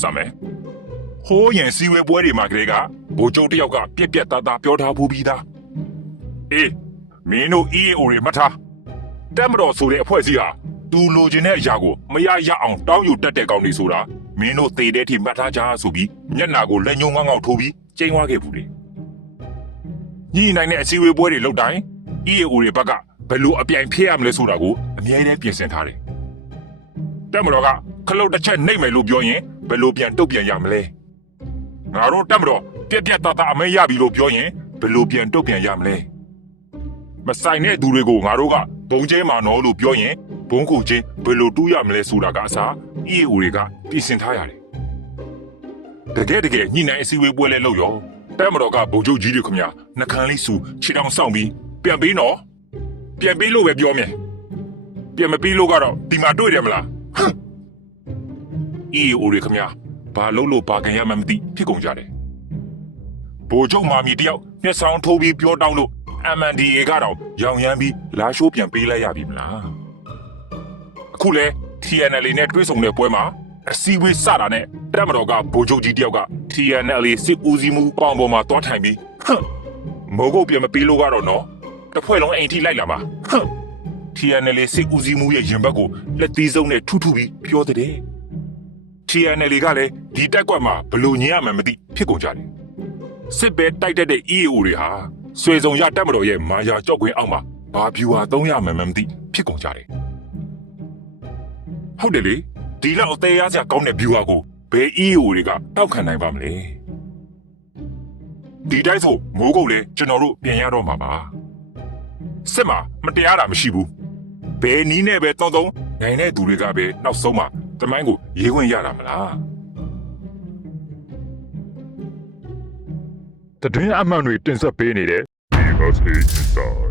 စမယ်ဟိုးရင်စီဝဲပွဲတွေမှာကလေးကဘိုးကျုံတယောက်ကပြက်ပြက်သားသားပြောထားဘူးပြီးသားအေးမင်းတို့ EAO တွေမှတ်ထားတက်မတော်ဆိုတဲ့အဖွဲ့အစည်းဟာသူလိုချင်တဲ့အရာကိုမရရအောင်တောင်းယူတက်တဲ့ကောင်တွေဆိုတာမင်းတို့သေတဲ့အထိမှတ်ထားကြဆိုပြီးမျက်နာကိုလက်ညှိုးငေါငေါထိုးပြီးကျိန်းဝါခဲ့ဘူးလေညီနိုင်တဲ့အစည်းအဝေးပွဲတွေလုပ်တိုင်း EAO တွေဘက်ကဘယ်လိုအပြိုင်ဖြစ်ရမလဲဆိုတာကိုအမြဲတမ်းပြင်ဆင်ထားတယ်တက်မတော်ကခလုတ်တစ်ချက်နှိပ်မယ်လို့ပြောရင် ဘယ်လိုပြန်တုတ်ပြန်ရမလဲငါတို့တက်မတော်ပြက်ပြက်သားသားအမဲရပြီလို့ပြောရင်ဘယ်လိုပြန်တုတ်ပြန်ရမလဲမဆိုင်တဲ့သူတွေကိုငါတို့ကဘုံကျဲမှာနော်လို့ပြောရင်ဘုံကူချင်းဘယ်လိုတူးရမလဲဆိုတာကအစား EAO တွေကပြင်ဆင်ထားရတယ်တကယ်တကယ်ညှိနှိုင်းအစည်းအဝေးပွဲလဲလုပ်ရောတက်မတော်ကဗိုလ်ချုပ်ကြီးတွေခင်ဗျာနှကန်းလေးစုခြေတောင်ဆောင်ပြီးပြန်ပေးနော်ပြန်ပေးလို့ပဲပြောမယ်ပြန်မပေးလို့ကတော့ဒီမှာတွေ့တယ်မလား ဟမ်အေးအိုရီခမညာဘာလို့လို့ဘာခံရမှန်းမသိဖြစ်ကုန်ကြတယ်ဘိုလ်ချုပ်မာမီတယောက်မျက်စောင်းထိုးပြီးပြောတောင်းလို့ MNDA ကတော့ရောင်ရမ်းပြီးလာရှိုးပြန်ပေးလိုက်ရပြီမလားအခုလဲ TNL နဲ့တွေ့ဆုံတဲ့ပွဲမှာအစည်းအဝေးစတာနဲ့တက်မတော်ကဘိုလ်ချုပ်ကြီးတယောက်က TNL စစ်ဦးစီးမှုပေါင်ပေါ်မှာတွားထိုင်ပြီးဟမ်မိုးကုတ်ပြန်မပေးလို့ကတော့နော်တစ်ဖွဲ့လုံးအိမ်ထိလိုက်လာမှာဟမ် TNL စစ်ဦးစီးမှုရဲ့ရင်ဘတ်ကိုလက်သီးစုံနဲ့ထုထုပြီးပြောတဲ့ TNL ကလည်းဒီတက်ကွက်မှာဘလို့ညင်ရမှန်းမသိဖြစ်ကုန်ကြတယ်စစ်ပဲတိုက်တက်တဲ့ EAO တွေဟာဆွေစုံရတက်မတော်ရဲ့မာယာကြောက်ခွင်းအောက်မှာဘာဖြူဟာသုံးရမှန်းမသိဖြစ်ကုန်ကြတယ်ဟုတ်တယ်လေဒီလောက်အသေးရစရာကောင်းတဲ့ဖြူဟာကိုဘယ် EAO တွေကတောက်ခံနိုင်ပါမလဲဒီတိုင်းဆိုမိုးကုတ်လေကျွန်တော်တို့ပြင်ရတော့မှာပါစစ်မှာမတရားတာမရှိဘူးဘယ်နီးနဲ့ပဲတုံးတုံးနိုင်တဲ့သူတွေကပဲနောက်ဆုံးမှ တမိုင်းကိုရေးဝင်ရတာမလားတတွင်းအမှန်တွေတင်ဆက်ပေးနေတဲ့ Because Inside